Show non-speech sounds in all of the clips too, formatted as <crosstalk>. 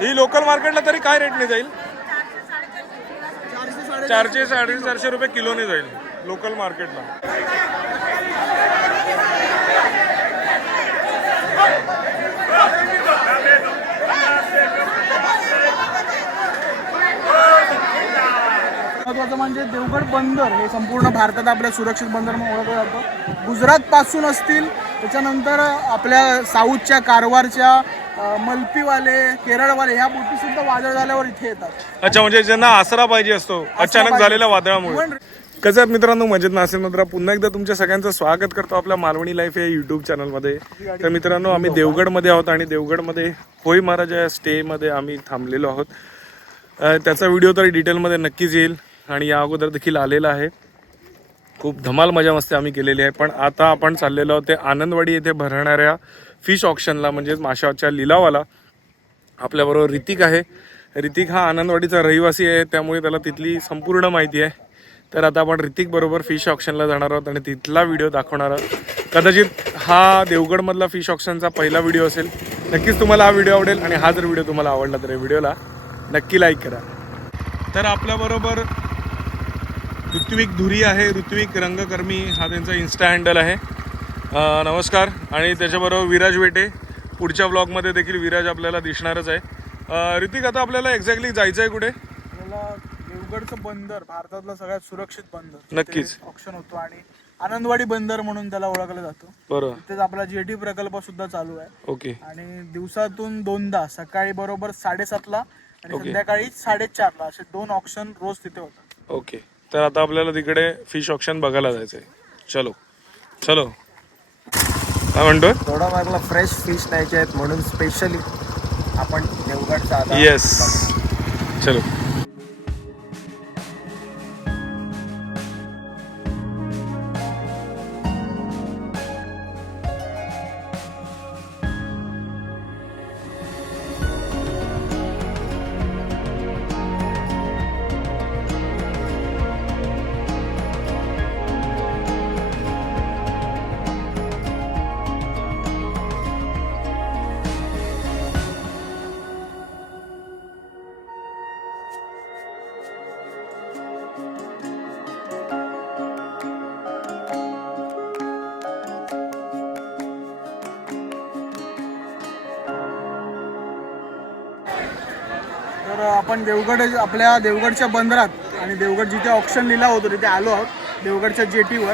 ही local मार्केटला तरी काय रेटने जाईल? चारशे साडे चारशे रुपये किलोने जाईल लोकल मार्केटला महत्वाचं म्हणजे देवगड बंदर हे संपूर्ण भारतात आपल्या सुरक्षित बंदर म्हणून ओळखलं जातं. गुजरात पासून असतील त्याच्यानंतर आपल्या साऊथच्या कारवारच्या मल्पीवाले केरळवाले ह्या बोटी सुद्धा वादळ झाल्यावर इथे येतात. अच्छा म्हणजे ज्यांना आसरा पाहिजे असतो अचानक. झालेल्या वादळामुळे. कसं आहेत मित्रांनो मजेत नासिर मद्रा पुन्हा एकदा तुमच्या सगळ्यांचं स्वागत करतो आपल्या मालवणी लाईफ या युट्यूब चॅनलमध्ये तर मित्रांनो आम्ही देवगडमध्ये आहोत आणि देवगडमध्ये होई महाराज या स्टेमध्ये आम्ही थांबलेलो आहोत. त्याचा व्हिडिओ तर डिटेलमध्ये नक्कीच येईल आणि या अगोदर देखील आलेला आहे. खूप धमाल मजा मस्ती आम्ही केलेली आहे. पण आता आपण चाललेलो आहोत ते आनंदवाडी येथे भरणाऱ्या फिश ऑप्शनला म्हणजेच माशाच्या लिलावाला. आपल्याबरोबर ऋतिक आहे. ऋतिक हा आनंदवाडीचा रहिवासी आहे. त्यामुळे त्याला तिथली संपूर्ण माहिती आहे. तर आता आपण ऋतिकबरोबर फिश ऑप्शनला जाणार आहोत आणि तिथला व्हिडिओ दाखवणार आहोत. कदाचित हा देवगडमधला फिश ऑप्शनचा पहिला व्हिडिओ असेल. नक्कीच तुम्हाला हा व्हिडिओ आवडेल आणि हा जर व्हिडिओ तुम्हाला आवडला तर या व्हिडिओला नक्की लाईक करा. तर आपल्याबरोबर ऋत्विक धुरी आहे. ऋत्विक रंगकर्मी हा त्यांचा इन्स्टा हँडल आहे. नमस्कार. आणि त्याच्याबरोबर विराज वेटे. पुढच्या ब्लॉगमध्ये देखील विराज आपल्याला दिसणारच आहे. ऋतिक आता आपल्याला एक्झॅक्टली जायचं आहे कुठे देवगडचं बंदर भारतातलं सगळ्यात सुरक्षित बंदर. नक्कीच. ऑप्शन होतो आणि आनंदवाडी बंदर म्हणून त्याला ओळखलं जातं. बरोबर तिथेच आपला जेटी प्रकल्प सुद्धा चालू आहे. ओके. आणि दिवसातून दोनदा सकाळी बरोबर साडेसातला आणि. संध्याकाळी साडेचारला असे दोन ऑप्शन रोज तिथे होतात. ओके. तर आता आपल्याला तिकडे फिश ऑप्शन बघायला जायचं आहे चलो. चलो. काय म्हणतोय थोडा मागला फ्रेश फिश न्यायचे आहेत म्हणून स्पेशली आपण देवगडचा येस चलो. आपण देवगड आपल्या देवगडच्या बंदरात आणि देवगड जिथे ऑप्शन लिहिला होतो तिथे आलो आहोत देवगडच्या जेटीवर.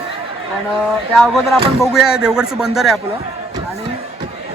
पण त्या अगोदर आपण बघूया देवगडचं बंदर आहे आपलं. आणि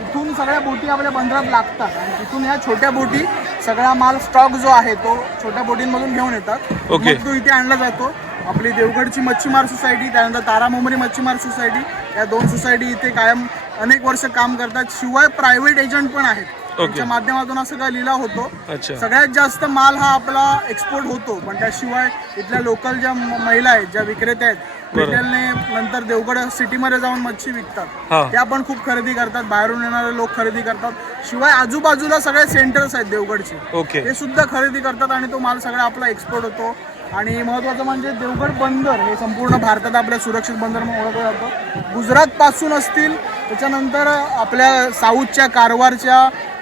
इथून सगळ्या बोटी आपल्या बंदरात लागतात. आणि तिथून ह्या छोट्या बोटी सगळा माल स्टॉक जो आहे तो छोट्या बोटींमधून घेऊन येतात. ओके. तो इथे आणला जातो. आपली देवगडची मच्छीमार सोसायटी त्यानंतर तारामुंबरी मच्छीमार सोसायटी या दोन सोसायटी इथे कायम अनेक वर्ष काम करतात. शिवाय प्रायव्हेट एजंट पण आहेत. त्यांच्या माध्यमातून असं काय लिहिला होतो. अच्छा. सगळ्यात जास्त माल हा आपला एक्सपोर्ट होतो. पण त्याशिवाय इथल्या लोकल ज्या महिला आहेत ज्या विक्रेत्या आहेत रिटेलने नंतर देवगड सिटीमध्ये जाऊन मच्छी हा. विकतात त्या पण खूप खरेदी करतात. बाहेरून येणारे लोक खरेदी करतात. शिवाय आजूबाजूला सगळे सेंटर्स आहेत देवगडचे. ओके ते सुद्धा खरेदी करतात आणि तो माल सगळा आपला एक्सपोर्ट होतो. आणि महत्वाचं म्हणजे देवगड बंदर हे संपूर्ण भारतात आपल्या सुरक्षित बंदर म्हणून ओळखलं जातं. गुजरात पासून असतील त्याच्यानंतर आपल्या साऊथच्या कारवारच्या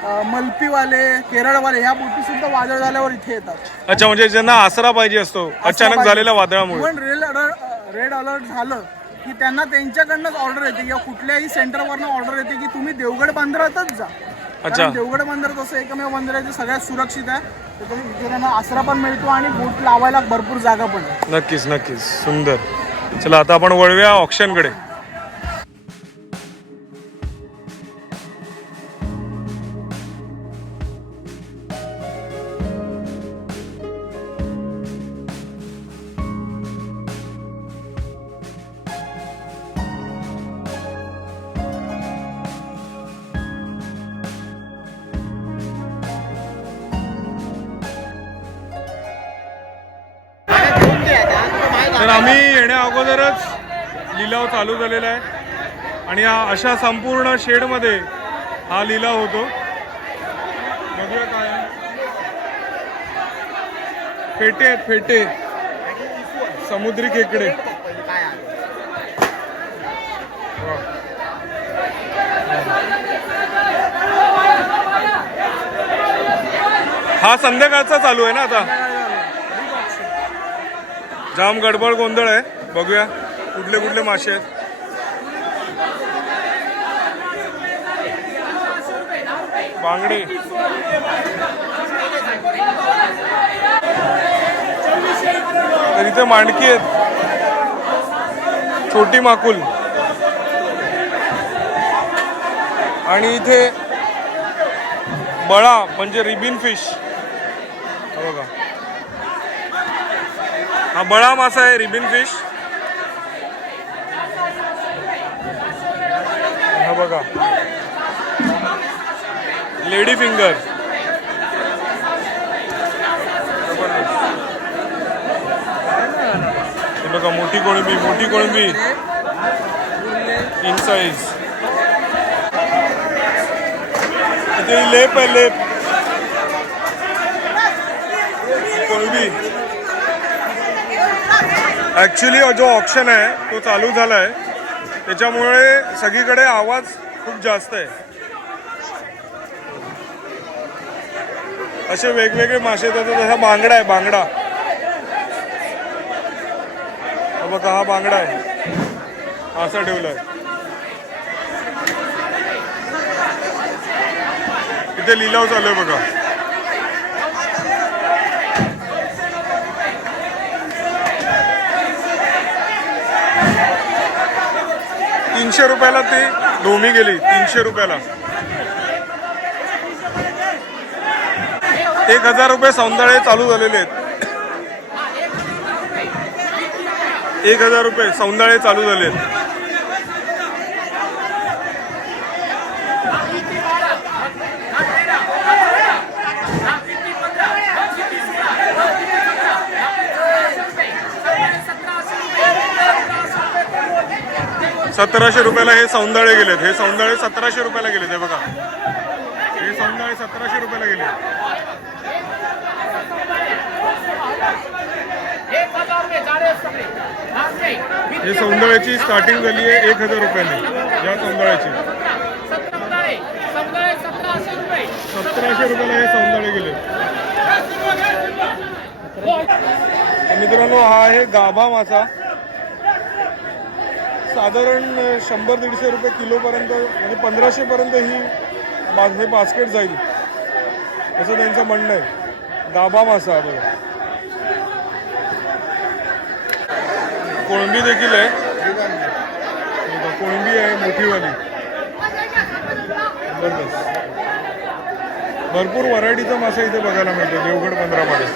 मल्पीवाले केरळवाले ह्या बोटी सुद्धा वादळ झाल्यावर इथे येतात. अच्छा म्हणजे ज्यांना आसरा पाहिजे असतो अचानक झालेल्या वादळामुळे. पण रेड अलर्ट रेड अलर्ट झालं की त्यांना त्यांच्याकडनंच ऑर्डर येते किंवा कुठल्याही सेंटरवरनं ऑर्डर येते की तुम्ही देवगड बंदरातच जा. अच्छा. कारण देवगड बंदर तसं एकमेव बंदर आहे जे सगळ्यात सुरक्षित आहे. त्याच्यात इथे त्यांना आसरा पण मिळतो आणि बोट लावायला भरपूर जागा पण आहे. नक्कीच नक्कीच. सुंदर. चला आता आपण वळूया ऑप्शनकडे चालू झालेला आहे. आणि हा अशा संपूर्ण शेडमध्ये हा लिलाव होतो. बघूया काय फेटे आहेत फेटे. समुद्री खेकडे. हा संध्याकाळचा चालू आहे ना आता? जाम गडबड गोंधळ आहे. बघूया कुठले कुठले मासे आहेत. बांगडे. तर इथे मांडकी आहेत. छोटी माकुल. आणि इथे बळा म्हणजे रिबिन फिश. बघा. हा बळा मासा आहे रिबिन फिश. हा बघा. Lady finger. हे बघा मोठी कोळंबी मोठी कोळंबी. इन साईज ते लेप आहे लेप. कोळंबी. ॲक्च्युली जो ऑप्शन आहे तो चालू झाला आहे त्याच्यामुळे सगळीकडे आवाज खूप जास्त आहे. असे वेगवेगळे मासे येतात. जसा बांगडा आहे बांगडा. बघा हा बांगडा आहे. असा ठेवलाय. इथे लिलाव चालू आहे बघा. तीनशे रुपयाला ती धोमी गेली तीनशे रुपयाला. एक हजार रुपये सौंदाळे चालू झालेले आहेत. एक हजार रुपये सौंदाळे चालू झाले आहेत. सतराशे रुपयाला हे सौंदाळे गेलेत. हे सौंदाळे सतराशे रुपयाला गेलेत हे बघा. हे सौंदर्य सतराशे रुपयाला गेले एक हजार रुपये झाडे सगळे नाचते. हे सौंदर्याची स्टार्टिंग झाली आहे एक हजार रुपयाने. या. सगळे सतराशे रुपये. सतराशे रुपयाला हे सौंदर्य गेले. तर मित्रांनो हा आहे गाभा मासा. साधारण शंभर दीडशे रुपये किलोपर्यंत म्हणजे पंधराशे पर्यंत ही बा- हे बास्केट जाईल. असं त्यांचं म्हणणं आहे. गाभा मासा बघा. कोळंबी देखील आहे. कोळंबी आहे मोठीवाली. जबरदस्त. भरपूर व्हरायटीचा मासा इथे बघायला मिळतो देवगड बंदरामध्ये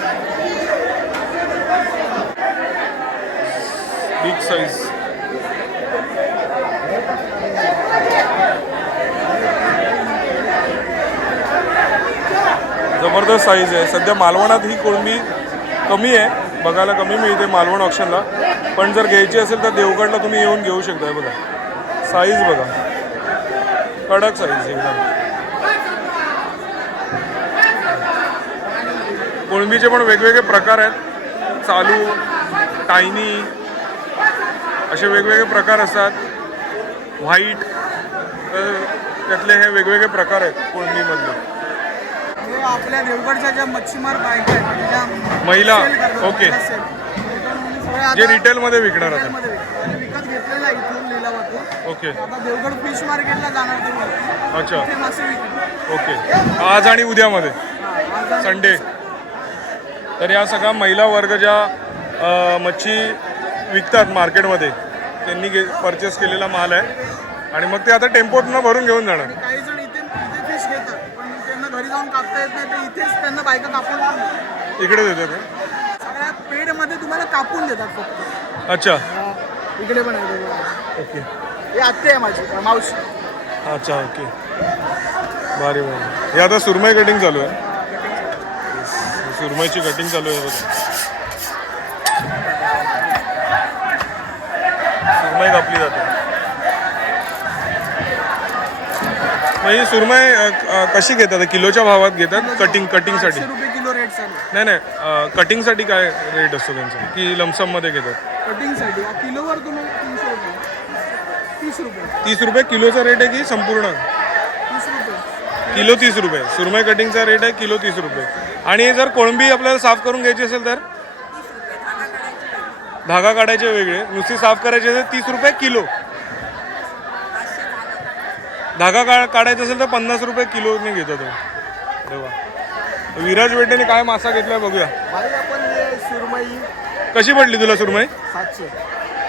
बिग साईज जबरदस्त साईज आहे. सध्या मालवणात ही कोळंबी कमी आहे. बघायला कमी मिळते मालवण ऑप्शनला पण जर घ्यायची असेल तर देवगडला तुम्ही येऊन घेऊ शकताय बघा. साईज बघा. कडक साईज एकदम. कोळंबीचे पण वेगवेगळे प्रकार आहेत. चालू टायनी असे वेगवेगळे प्रकार असतात. व्हाईट तर त्यातले हे वेगवेगळे प्रकार आहेत कोळंबीमधले. आपल्या देवगडच्या ज्या मच्छीमार बायका आहेत महिला, ओके. महिला sell. त्याच्यामध्ये सगळे आता जे रिटेलमध्ये विकणार आता. त्यांनी विकत घेतलेलं आहे इथून लिलावातून. ओके. आता देवगड फिश मार्केटला जाणार ते वरती. अच्छा. मासे ओके. आज आणि उद्यामध्ये. संडे तर या सगळ्या महिला वर्ग ज्या अ, मच्छी विकतात मार्केटमध्ये त्यांनी घे परचेस केलेला माल आहे. आणि मग ते आता टेम्पोतनं भरून घेऊन जाणार. काही जण इथे इथे फिश घेतात. पण त्यांना घरी जाऊन कापता येत नाही ते इथेच त्यांना बायका कापून. इकडे देतात ते. पेडमध्ये तुम्हाला कापून देतात फक्त. अच्छा. हा, इकडे पण आहे बघा. ओके. ही आत्ते आहे माझी मावशी. अच्छा ओके. भारी भारी. हे आता सुरमई कटिंग चालू आहे. सुरमईची कटिंग चालू आहे बघा. सुरमई कापली जाते. मग ही सुरमई अ, अ, कशी घेतात? किलोच्या भावात घेतात कटिंग कटिंगसाठी रुपये नाही नाही कटिंगसाठी काय रेट असतो त्यांचा? की लमसममध्ये घेतात? कटिंगसाठी किलोवर तुम्ही तीनशे रुपये. तीस रुपये. तीस रुपये किलोचा रेट आहे की संपूर्ण? तीस रुपये. किलो तीस रुपये. सुरमई कटिंगचा रेट आहे किलो तीस रुपये. आणि जर कोळंबी आपल्याला साफ करून घ्यायची असेल तर? धागा काढायचे वेगळे. नुसती साफ करायची असेल तीस रुपये किलो. धागा का काढायचा असेल तर पन्नास रुपये किलोने घेतो तो. वा. विराज बेटेने काय मासा घेतलाय बघूया. भाई आपण हे सुरमई. कशी पडली तुला सुरमई? सातशे.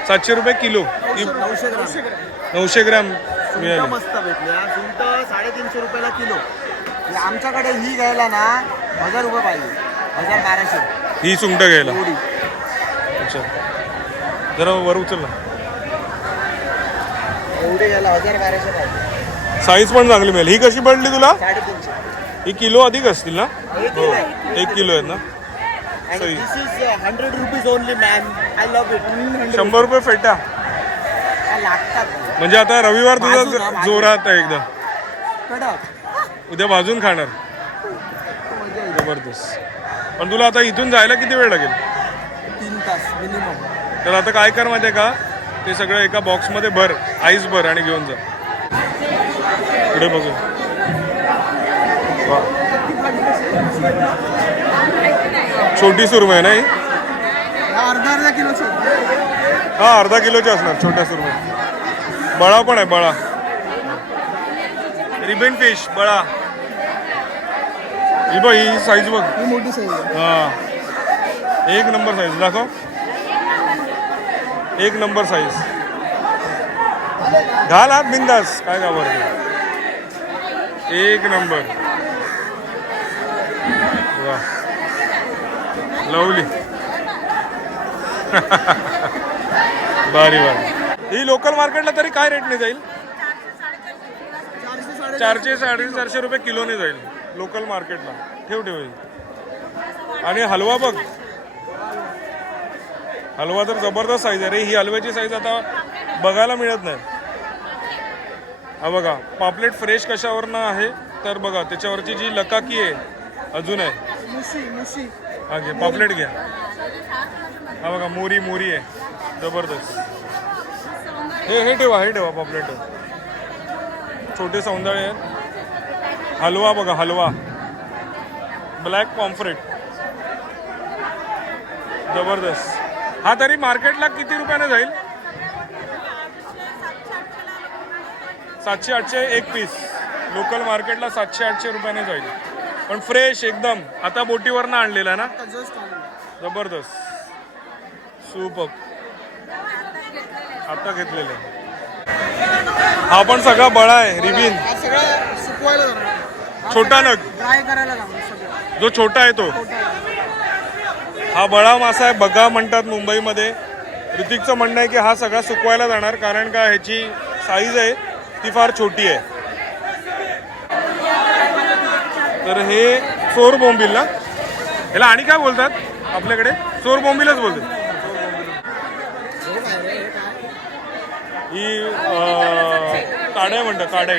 सातशे रुपये किलो. ही नऊशे ग्राम. नऊशे ग्रॅम सुंट मिळाली. मस्त भेटली हा. सुंट साडेतीनशे रुपयाला किलो. हे आमच्याकडे ही घ्यायला ना हजार रुपये पाहिजे. हजार बाराशे. ही सुंट घ्यायला. एवढी. अच्छा. जरा वर उचल ना. एवढी घ्यायला हजार बाराशे पाहिजे. साईज पण चांगली मिळेल. ही कशी पडली तुला? साडेतीनशे. ही किलो अधिक असतील ना? एक हो. किलो आहे. एक किलो. आहेत ना? सही. Hundred rupees only ma'am I love it शंभर रुपये फेटा. लागतात. म्हणजे आता रविवार तुझा. जोरात आहे एकदम कडक. उद्या भाजून खाणार. जबरदस्त. पण तुला आता इथून जायला किती वेळ लागेल? तीन तास मिनिमम तर आता काय कर माहिती का? ते सगळं एका बॉक्समध्ये भर आईस भर आणि घेऊन जा. पुढे बघू. छोटी सुरमई आहे ना ही? अर्धा अर्धा किलोचे हा अर्धा किलोची असणार छोट्या सुरमई. बळा पण आहे बळा. Ribbon fish बळा. ही बघ ही साईज बघ. ही मोठी साईज हा. एक नंबर साईज दाखव. एक नंबर साईज घाल हात बिंदास. काय घाबरते एक नंबर वा. लवली <laughs> भारी भारी. ही लोकल मार्केटला तरी काय रेटने जाईल? चारशे साडे चारशे रुपये किलोने जाईल लोकल मार्केटला ठेव ठेव आणि हलवा बघ. हलवा तर जबरदस्त साईज आहे रे. ही हलव्याची साईज आता बघायला मिळत नाही. हा बघा पापलेट फ्रेश कशावरनं आहे? तर बघा त्याच्यावरची जी लकाकी आहे अजून आहे. हा घे पॉपलेट घ्या. हा बघा मोरी मोरी आहे. जबरदस्त. हे हे ठेवा हे ठेवा पॉपलेट. छोटे सौंदर्य आहेत. हलवा बघा हलवा. ब्लॅक कॉम्फ्रेट जबरदस्त. हा तरी मार्केटला किती रुपयाने जाईल? सातशे आठशे एक पीस. लोकल मार्केटला सातशे आठशे रुपयाने जाईल. पण फ्रेश एकदम. आता बोटीवरनं आणलेला ना? जबरदस्त. सूप आता घेतलेलं आहे. हा पण सगळा बळा आहे रिबिन. छोटा नग. जो छोटा आहे तो. हा बळा मासा आहे बगा म्हणतात मुंबईमध्ये. ऋतिकचं म्हणणं आहे की हा सगळा सुकवायला जाणार कारण का ह्याची साईज आहे ती फार छोटी आहे. तर हे चोर बोंबिलला. ह्याला आणि काय बोलतात आपल्याकडे? चोर बोंबिलच बोलतात. ही अं, काड्या म्हणतात काड्या.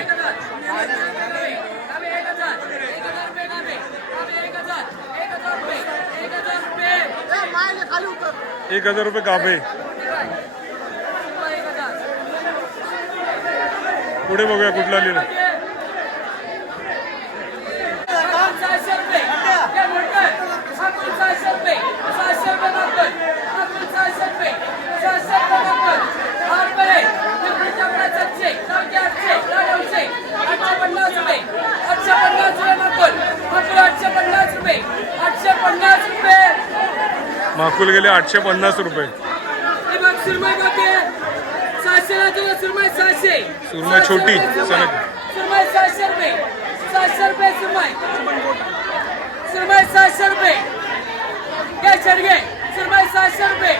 एक हजार रुपये काबे पुढे बघूया कुठला लिहिलं सहाशे रुपये हे मोठं हा पण सहाशे रुपये सहाशे रुपये मागतोय हा पण सहाशे रुपये सहाशे रुपये मागतोय हा रुपये लिंबूच्या आपल्या सातशे सातशे आठशे नऊशे आठशे पन्नास रुपये. आठशे पन्नास रुपये हा तुला आठशे पन्नास रुपये. आठशे पन्नास रुपये. माकुल गेले आठशे पन्नास रुपये. हे बघ सुरमई बाकी सहाशे सुरमई सुरमई छोटी, सनक. सुरमई. सहाशे रुपये. सहाशे रुपये सुरमई. सुरमई सहाशे रुपये. घे शेडगे सुरमई सहाशे रुपये.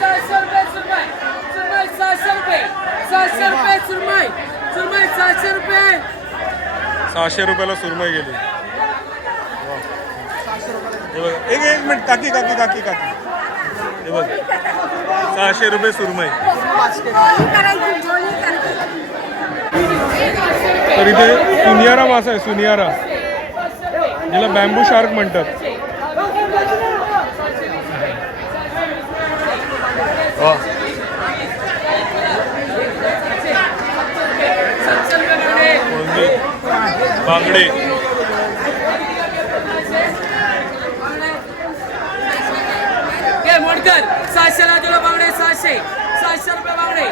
सहाशे रुपये सुरमई. सुरमई सहाशे रुपये. सहाशे रुपये सुरमई. सुरमई सहाशे रुपये. सहाशे रुपयाला सुरमई गेली. हे एक एक मिनिट काकी काकी काकी काकी. हे बघ सहाशे रुपये सुरमई. तर इथे सुनियारा मासा आहे सुनियारा. जिला बॅम्बू शार्क म्हणतात. वा. कांगडे मोडकर सहाशे राजूला बांगडे सहाशे. सहाशे रुपये बांगडे.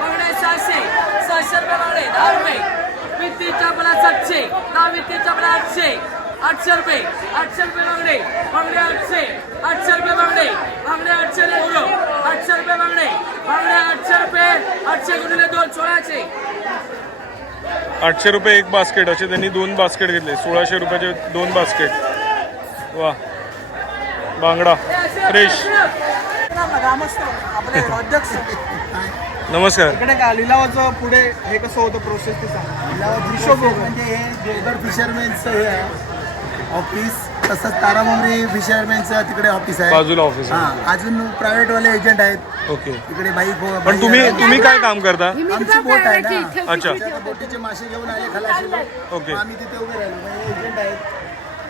बांगडे सहाशे सहाशे रुपये बांगडे. दहा रुपये. वित्तीच्या मला सातशे. दहा वित्तीच्या मला आठशे. आठशे रुपये. आठशे रुपये बांगडे. बांगडे आठशे. आठशे रुपये बांगडे. बांगडे आठशे एवढो आठशे रुपये बांगडे. बांगडे आठशे रुपये. आठशे गुणिले दोन सोळाशे. आठशे रुपये एक बास्केट असे त्यांनी दोन बास्केट घेतले. सोळाशे रुपयाचे दोन बास्केट. वा. बांगडा. फ्रेश. नमस्कार. इकडे काय लिलावाचं पुढे हे कसं होतं प्रोसेस ते सांग. हिशोब म्हणजे हे देवगड फिशरमॅनचं हे आहे ऑफिस तसंच तारामंगरी फिशरमॅनचं तिकडे ऑफिस आहे. बाजूला ऑफिस हा अजून प्रायव्हेट वाले एजंट आहेत. ओके. तिकडे बाई पण तुम्ही तुम्ही काय काम करता? आमची बोट आहे ना. अच्छा. बोटीचे मासे घेऊन आले खलाशीला ओके. आम्ही तिथे उभे राहिलो. एजंट आहेत.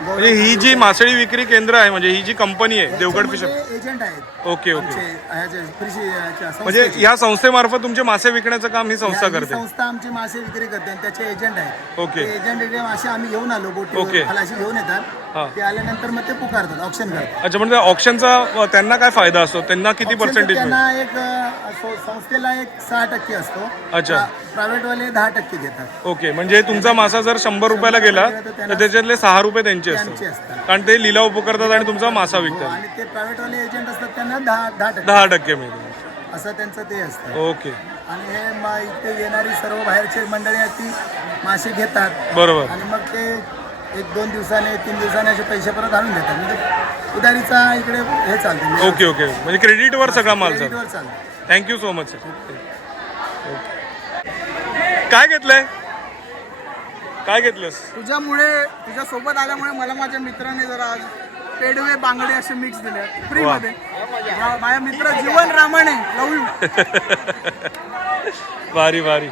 म्हणजे ही जी मासळी विक्री केंद्र आहे म्हणजे ही जी कंपनी आहे देवगड फिशर एजंट आहेत. Okay okay. आमचे ह्याचे कृषी ह्याच्या म्हणजे संस्थेचे. या संस्थेमार्फत तुमचे मासे विकण्याचं काम ही संस्था ही करते. संस्था आमची मासे विक्री करते आणि त्याचे एजंट आहेत. ओके. एजंट मासे आम्ही घेऊन आलो ओके. बोटी खलाशी घेऊन हा. येतात. ते आल्यानंतर मग ते पुकारतात ऑप्शन करतात. अच्छा म्हणजे ऑप्शनचा त्यांना काय फायदा असतो? त्यांना किती Option तर पर्सेंटेज त्यांना एक अ, सं- संस्थेला एक सहा टक्के असतो. अच्छा. प्रायव्हेट वाले दहा टक्के घेतात ओके म्हणजे तुमचा मासा जर शंभर रुपयाला गेला तर त्याच्यातले सहा रुपये त्यांचे त्यांचे असतात. असतात कारण ते लिलाव पुकारतात आणि तुमचा मासा हो, विकतात. आणि ते प्रायव्हेट वाले एजंट असतात त्यांना दहा दहा टक्के. दहा टक्के मिळतात. असं त्यांचं ते असतं. ओके. आणि हे म- इथे येणारी सर्व बाहेरची मंडळी आहेत ती मासे घेतात. बरोबर. आणि मग ते एक दोन दिवसाने तीन दिवसाने असे पैसे परत आणून देतात. म्हणजे उधारीचा इकडे हे चालतं. Okay okay. म्हणजे क्रेडिटवर सगळा माल चालतो. क्रेडिटवर चालतं. थँक्यू सो मच सर काय घेतलंय? काय घेतलंस? तुझ्यामुळे तुझ्या सोबत आल्यामुळे मला माझ्या मित्राने जरा आज पेडवे बांगडे असे मिक्स दिले. फ्री वा. मध्ये. मा- माझ्या मित्र जीवन रामाणे लव यू. <laughs> भारी भारी.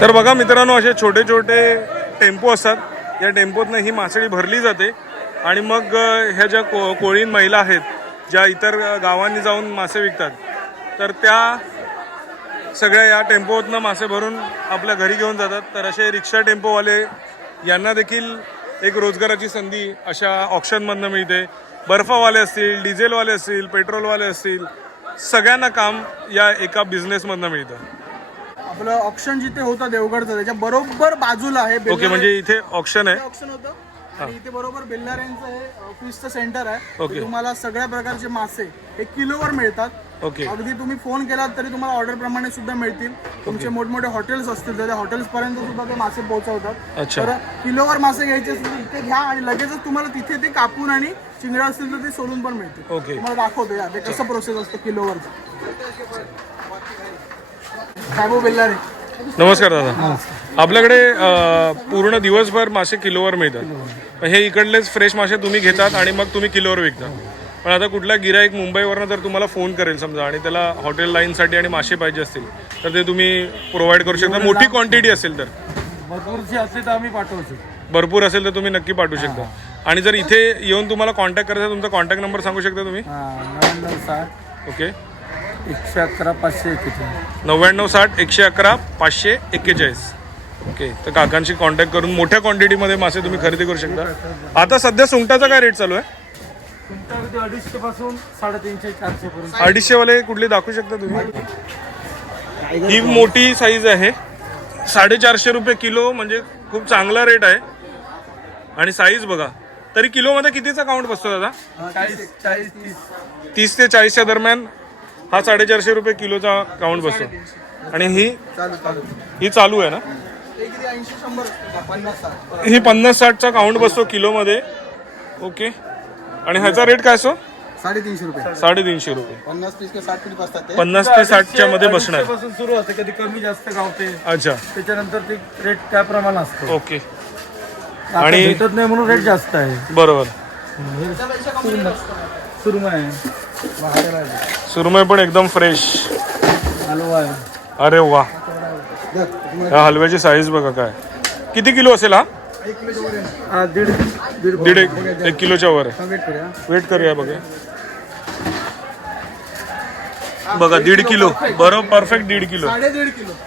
तर बघा मित्रांनो असे छोटे छोटे टेम्पो असतात. या टेम्पोतनं ही मासळी भरली जाते. आणि मग ह्या ज्या को कोळीन महिला आहेत ज्या इतर गावांनी जाऊन मासे विकतात तर त्या सगळ्या या टेम्पोतनं मासे भरून आपल्या घरी घेऊन जातात. तर असे रिक्षा टेम्पोवाले यांना देखील एक रोजगाराची संधी अशा ऑप्शनमधनं मिळते. बर्फावाले असतील डिझेलवाले असतील पेट्रोलवाले असतील सगळ्यांना काम या एका बिझनेसमधनं मिळतं. आपलं ऑप्शन जिथे होतं देवगडचं त्याच्या बरोबर बाजूला आहे ओके म्हणजे इथे ऑप्शन आहे. ऑप्शन होतं. आणि इथे बरोबर बेल्लाऱ्यांचं हे फिशचं सेंटर आहे. तुम्हाला सगळ्या प्रकारचे मासे हे किलोवर मिळतात. ओके अगदी तुम्ही फोन केलात तरी तुम्हाला ऑर्डर प्रमाणे सुद्धा मिळतील. तुमचे मोठमोठे हॉटेल्स असतील तर त्या हॉटेल्स पर्यंत सुद्धा ते मासे पोहोचवतात. अच्छा. तर किलोवर मासे घ्यायचे असतील तर इथे घ्या आणि लगेचच तुम्हाला तिथे ते कापून आणि चिंगडा असतील तर ते सोलून पण मिळतील. ओके. तुम्हाला दाखवतो या. ते कसं प्रोसेस असतं किलोवरचं. बेल्लारे नमस्कार दादा. आपल्याकडे अ, पूर्ण दिवसभर मासे किलोवर मिळतात. हे इकडलेच फ्रेश मासे तुम्ही घेतात आणि मग तुम्ही किलोवर विकता. पण आता कुठला गिराईक मुंबईवरनं जर तुम्हाला फोन करेल समजा आणि त्याला हॉटेल लाईनसाठी आणि मासे पाहिजे असतील तर ते तुम्ही प्रोव्हाइड करू शकता. मोठी क्वांटिटी असेल तर. भरपूरची असली तर आम्ही पाठवू शकतो. भरपूर असेल तर तुम्ही नक्की पाठवू शकता. आणि जर इथे येऊन तुम्हाला कॉन्टॅक्ट करायचा तुमचा कॉन्टॅक्ट नंबर सांगू शकता तुम्ही? नव्याण्णव साठ ओके एकशे अकरा पाचशे एकेचाळीस नव्याण्णव साठ एकशे अकरा पाचशे एक्केचाळीस. ओके तर काकांशी कॉन्टॅक्ट करून मोठ्या क्वांटिटीमध्ये मासे तुम्ही खरेदी करू शकता. आता सध्या सुंगटाचा काय रेट चालू आहे? अडीचशे पासून साडेतीनशे चारशे पर्यंत. अडीचशे वाले कुठली दाखवू शकता तुम्ही? ही मोठी साईज आहे. साडेचारशे रुपये किलो म्हणजे खूप चांगला रेट आहे. आणि साईज बघा. तरी किलोमध्ये कितीचा काउंट बसतो दादा? चाळीस चाळीस तीस. तीस ते चाळीसच्या दरम्यान हा साडेचारशे रुपये किलोचा काउंट बसतो. आणि ही ही चालू आहे ना? हे पन्नास साठ? साठचा काउंट बसतो किलोमध्ये. ओके. आणि ह्याचा रेट काय असतो साडेतीनशे रुपये. साडेतीनशे रुपये. पन्नास पीस किंवा साठ पीस बसतात ते? पन्नास ते साठच्या मध्ये बसणार. पासून सुरू होते कधी कमी जास्त गावते. अच्छा. त्याच्यानंतर ते रेट त्याप्रमाणे असतो. ओके. आता आणि- भेटत नाही म्हणून रेट जास्त आहे. बरोबर. आहे. सुरमई पण एकदम फ्रेश अरे वा. या हलव्याची साईज बघा काय. किती किलो असेल हा? हा, दीड एक एक किलोच्या वर. वेट करूया बघा. बघा दीड किलो. बरोबर परफेक्ट दीड किलो.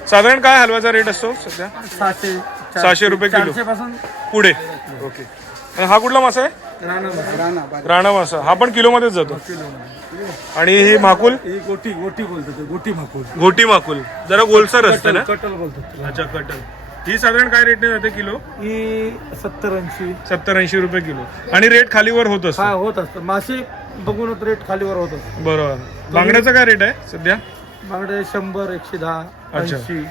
साधारण काय हलव्याचा रेट असतो सध्या? सहाशे रुपये किलो. पुढे. ओके आणि हा कुठला मासा आहे? राणा मासा. हा पण किलो मध्येच जातो आणि ही माकुल? ही गोटी गोटी बोलतो गोटी माकूल. घोटी माकुल. जरा गोलसर असते ना? कटल बोलतो. अच्छा कटल. ही साधारण काय रेटने जाते किलो? ही सत्तर ऐंशी. सत्तर ऐंशी रुपये किलो. आणि रेट खालीवर होत असतो? हा होत असतं. मासे बघूनच रेट खालीवर होत असतो. बरोबर. बांगड्याचा काय रेट आहे सध्या? बांगडे शंभर एकशे दहा अच्छा. ऐंशी.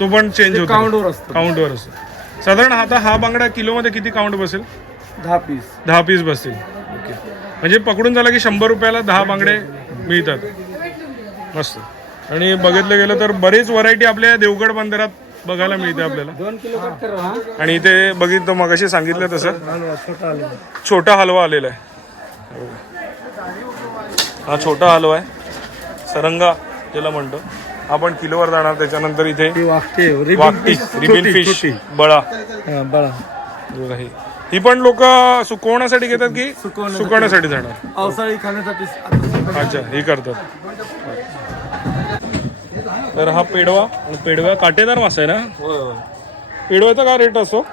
तो पण चेंज ते होतो. काउंटवर असतं. काउंटवर असतो. साधारण आता हा बांगडा किलो मध्ये किती काउंट बसेल? दहा पीस दहा पीस बसतील म्हणजे पकडून झालं की शंभर रुपयाला दहा बांगडे मिळतात. मस्त. आणि बघितलं गेलं तर बरीच व्हरायटी आपल्या देवगड बंदरात बघायला मिळते आपल्याला. दोन किलो कट करा आणि इथे बघितलं मगाशी सांगितलं तसं. छोटा हलवा. छोटा हलवा आलेला आहे. हा छोटा हलवा आहे. सरंगा ज्याला म्हणतो. हा पण किलोवर जाणार त्याच्यानंतर इथे वाकटी रिबिन फिश. बळा. बळा. ही ही पण लोक सुकवण्यासाठी घेतात की सुकवण्यासाठी. जाणार? पावसाळी खाण्यासाठी अच्छा हे करतात. तर हा पेडवा पेडवा काटेदार मासा आहे ना? पेडव्याचा काय रेट असतो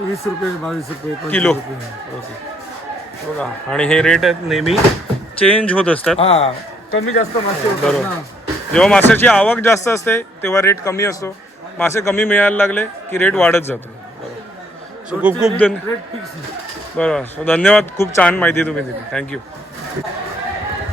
वीस रुपये बावीस रुपये किलो. रुपये. ओके. बघा आणि हे रेट आहेत नेहमी चेंज होत असतात. हा कमी जास्त मासे बरोबर. जेव्हा माशाची आवक जास्त असते तेव्हा रेट कमी असतो. मासे कमी मिळायला लागले की रेट वाढत जातो. खूप खूप धन बरोबर धन्यवाद. खूप छान माहिती तुम्ही दिली. थँक्यू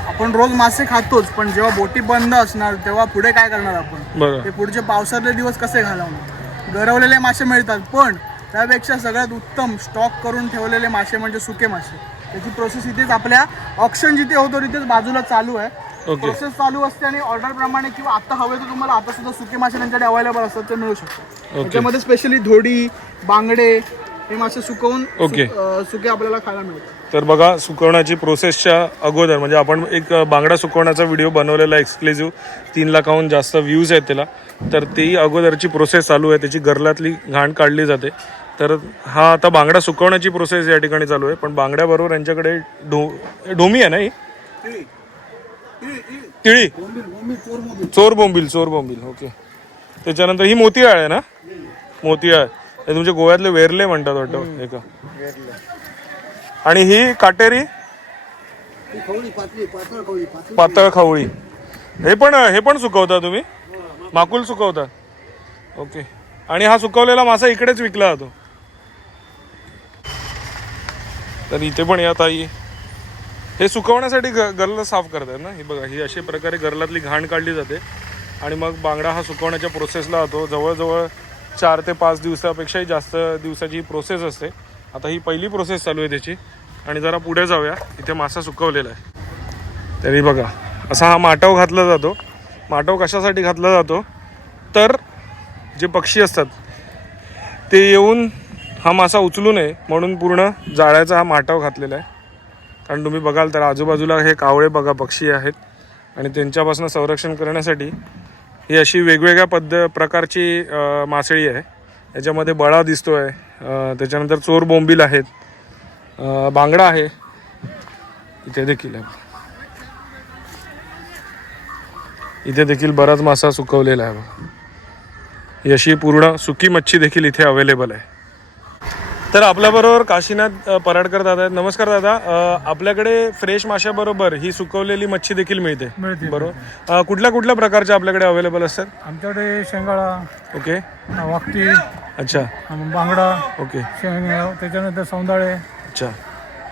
आपण रोज मासे खातोच पण जेव्हा बोटी बंद असणार तेव्हा पुढे काय करणार आपण? बरोबर ते पुढचे पावसातले दिवस कसे घालवणार? गरवलेले मासे मिळतात पण त्यापेक्षा सगळ्यात उत्तम स्टॉक करून ठेवलेले मासे म्हणजे सुके मासे. त्याची प्रोसेस इथेच आपल्या ऑप्शन जिथे होतो तिथेच बाजूला चालू आहे. ओके प्रोसेस चालू असते आणि ऑर्डर प्रमाणे किंवा आता हवे तर तुम्हाला आता सुद्धा सुके मासे त्यांच्याकडे अवेलेबल असतात ते मिळू शकतात. त्याच्यामध्ये स्पेशली धोडी बांगडे हे मासे सुकवून ओके. सु- अं, सुके आपल्याला खायला मिळतात. तर बघा सुकवण्याची प्रोसेसच्या अगोदर म्हणजे आपण एक बांगडा सुकवण्याचा व्हिडिओ बनवलेला एक्सक्लुझिव्ह तीन लाखाहून जास्त व्ह्यूज आहेत त्याला. तर ती अगोदरची प्रोसेस चालू आहे त्याची गरलातली घाण काढली जाते. तर हा आता बांगडा सुकवण्याची प्रोसेस या ठिकाणी चालू आहे पण बांगड्याबरोबर यांच्याकडे ढो ढोमी आहे ना ही? तिळी. चोर बोंबील चोर बोंबील ओके. त्याच्यानंतर ही मोतीयाळ आहे ना? मोतीयाळ. हे तुमच्या गोव्यातले वेरले म्हणतात वाटतं. एका. आणि ही काटेरी? पातळ खवळी हे पण हे पण सुकवता तुम्ही? माकुल सुकवता. ओके. आणि हा सुकवलेला मासा इकडेच विकला जातो. तर इथे पण या ताई. हे सुकवण्यासाठी ग- गरला साफ करतात ना? ही बघा ही अशा प्रकारे गरलातली घाण काढली जाते. आणि मग बांगडा हा सुकवण्याच्या प्रोसेसला जातो. जवळजवळ चार ते पाच दिवसापेक्षाही जास्त दिवसाची ही प्रोसेस असते. आता ही पहिली प्रोसेस चालू आहे त्याची. आणि जरा पुढे जाऊया. इथे मासा सुकवलेला आहे. तरी बघा असा हा माटव घातला जातो. माटव कशासाठी घातला जातो? तर जे पक्षी असतात ते येऊन हा मासा उचलू नये म्हणून पूर्ण जाळ्याचा हा माटव घातलेला आहे. कारण तुम्ही बघाल तर आजूबाजूला हे कावळे बघा पक्षी आहेत. आणि त्यांच्यापासून संरक्षण करण्यासाठी ही अशी वेगवेगळ्या पद्ध प्रकारची मासळी आहे. याच्यामध्ये बळा दिसतो आहे त्याच्यानंतर चोर बोंबील आहेत. बांगडा आहे. इथे देखील आहे. इथे देखील बराच मासा सुकवलेला आहे ही अशी पूर्ण सुकी मच्छी देखील इथे अवेलेबल आहे. तर आपल्याबरोबर काशीनाथ पराडकर दादा आहेत. नमस्कार दादा. अ, आपल्याकडे फ्रेश माशाबरोबर ही सुकवलेली मच्छी देखील मिळते. मिळते बरोबर? अ, कुठल्या कुठल्या प्रकारच्या आपल्याकडे अवेलेबल असतात? आमच्याकडे शेंगाळा ओके. वाकटी अच्छा. बांगडा ओके. शेंग त्याच्यानंतर सौंदाळे. अच्छा.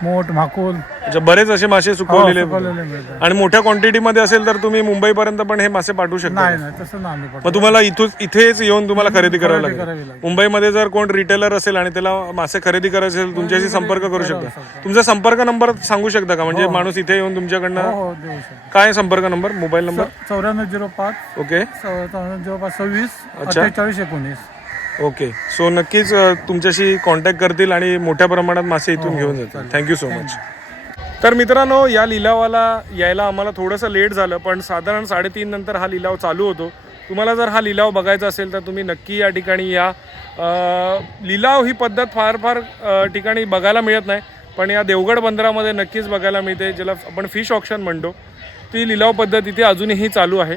मोठ माकुल. अच्छा बरेच असे मासे सुकवलेले सुकवलेले मिळतात. आणि मोठ्या क्वांटिटीमध्ये असेल तर तुम्ही मुंबईपर्यंत पण हे मासे पाठवू शकता नाही नाही तसं ना आम्ही मग. तुम्हाला इथून इथेच येऊन तुम्हाला खरेदी करावी खरेदी लागेल. करावी लागेल. मुंबईमध्ये जर कोण रिटेलर असेल आणि त्याला मासे खरेदी करायचे असेल तुमच्याशी संपर्क करू शकता. तुमचा संपर्क नंबर सांगू शकता का? म्हणजे माणूस इथे येऊन तुमच्याकडनं हो हो देऊ शकतो. काय संपर्क नंबर? Mobile number? चौऱ्याण्णव झिरो पाच ओके. चौऱ्याण्णव झिरो पाच सव्वीस अठ्ठेचाळीस एकोणीस. ओके. सो नक्कीच अ, तुमच्याशी कॉन्टॅक्ट करतील आणि मोठ्या प्रमाणात मासे इथून घेऊन जातील. थँक्यू सो मच तर मित्रांनो या लिलावाला यायला आम्हाला थोडंसं लेट झालं पण साधारण साडेतीन नंतर हा लिलाव चालू होतो. तुम्हाला जर हा लिलाव बघायचा असेल तर तुम्ही नक्की या ठिकाणी या. अ, लिलाव ही पद्धत फार फार अ, ठिकाणी बघायला मिळत नाही पण या देवगड बंदरामध्ये नक्कीच बघायला मिळते ज्याला आपण फिश ऑप्शन म्हणतो. ती लिलाव पद्धत इथे अजूनही चालू आहे.